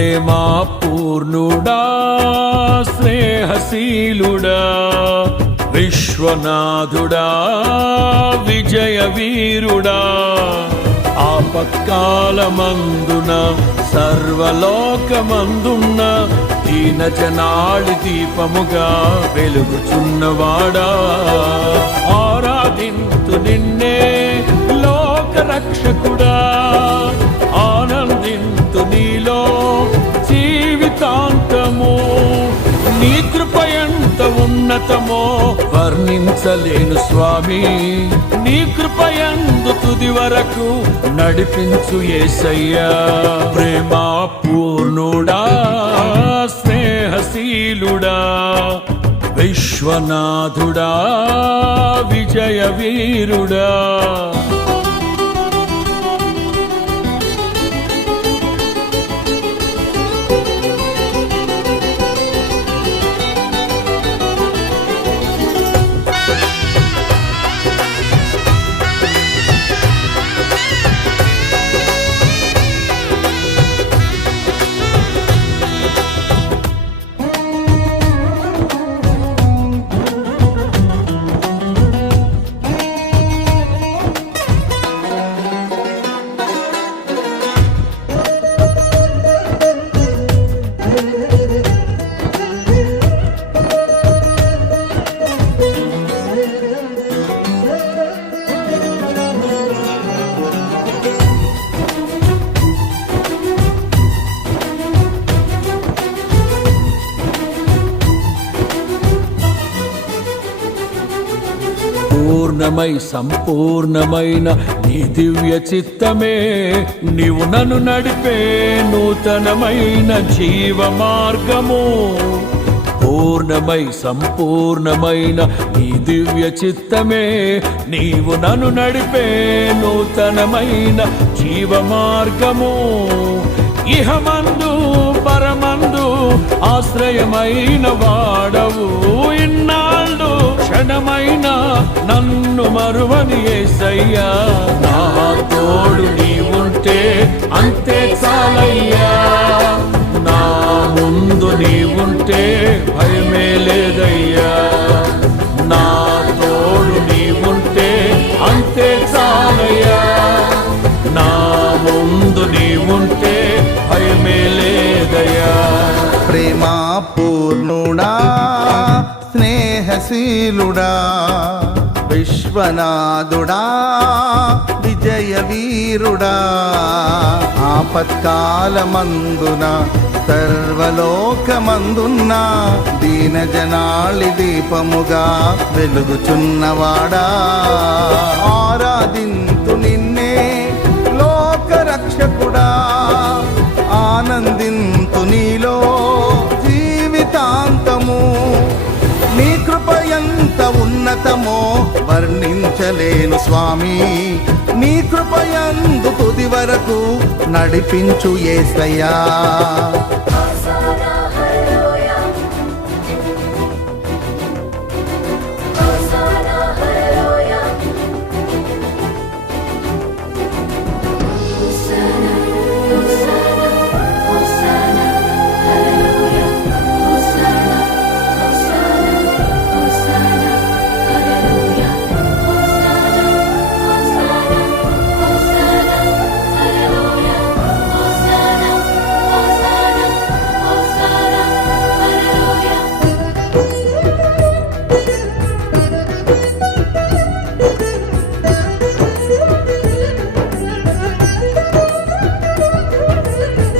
ప్రేమా పూర్ణుడా స్నేహశీలుడా విశ్వనాథుడా విజయ వీరుడా ఆపత్కాలమందున సర్వలోకమందున్న దీన జనాళి దీపముగా వెలుగుచున్నవాడా ఆరాధింతు నిన్నే లోక రక్షకుడా ఆనందింతు నీలో జీవితాంతము నీ కృప ఎంత ఉన్నతమో వర్ణించలేను స్వామి నీ కృపయందు తుది వరకు నడిపించు యేసయ్యా ప్రేమా పూర్ణుడా స్నేహశీలుడా విశ్వనాథుడా విజయ వీరుడా పూర్ణమై సంపూర్ణమైన నీ దివ్య చిత్తమే నీవు నన్ను నడిపే నూతనమైన జీవ మార్గము పూర్ణమై సంపూర్ణమైన నీ దివ్య చిత్తమే నీవు నన్ను నడిపే నూతనమైన జీవ మార్గము ఇహమందు పరమందు ఆశ్రయమైన వాడవు ఇన్నాళ్ళు క్షణమైన నన్ను మరువని యేసయ్యా నా తోడు నీవుంటే అంతే చాలయ్యా నా ముందు నీవుంటే భయమే లేదయ్యా నా తోడు నీవుంటే అంతే చాలయ్యా నా ముందు నీవుంటే భయమే లేదయ్యా ప్రేమా పూర్ణుడా స్నేహశీలుడా విశ్వనాథుడా విజయ వీరుడా ఆపత్కాలమందున సర్వలోకమందున్న దీన జనాళి దీపముగా వెలుగుచున్నవాడా ఆరాధింతు నిన్నే లోక రక్షకుడా ఆనందింతు నీలో జీవితాంతము నీ కృప ఎంత ఉన్నతమో వర్ణించలేను స్వామి నీ కృప యందు తుది వరకు నడిపించు యేసయ్యా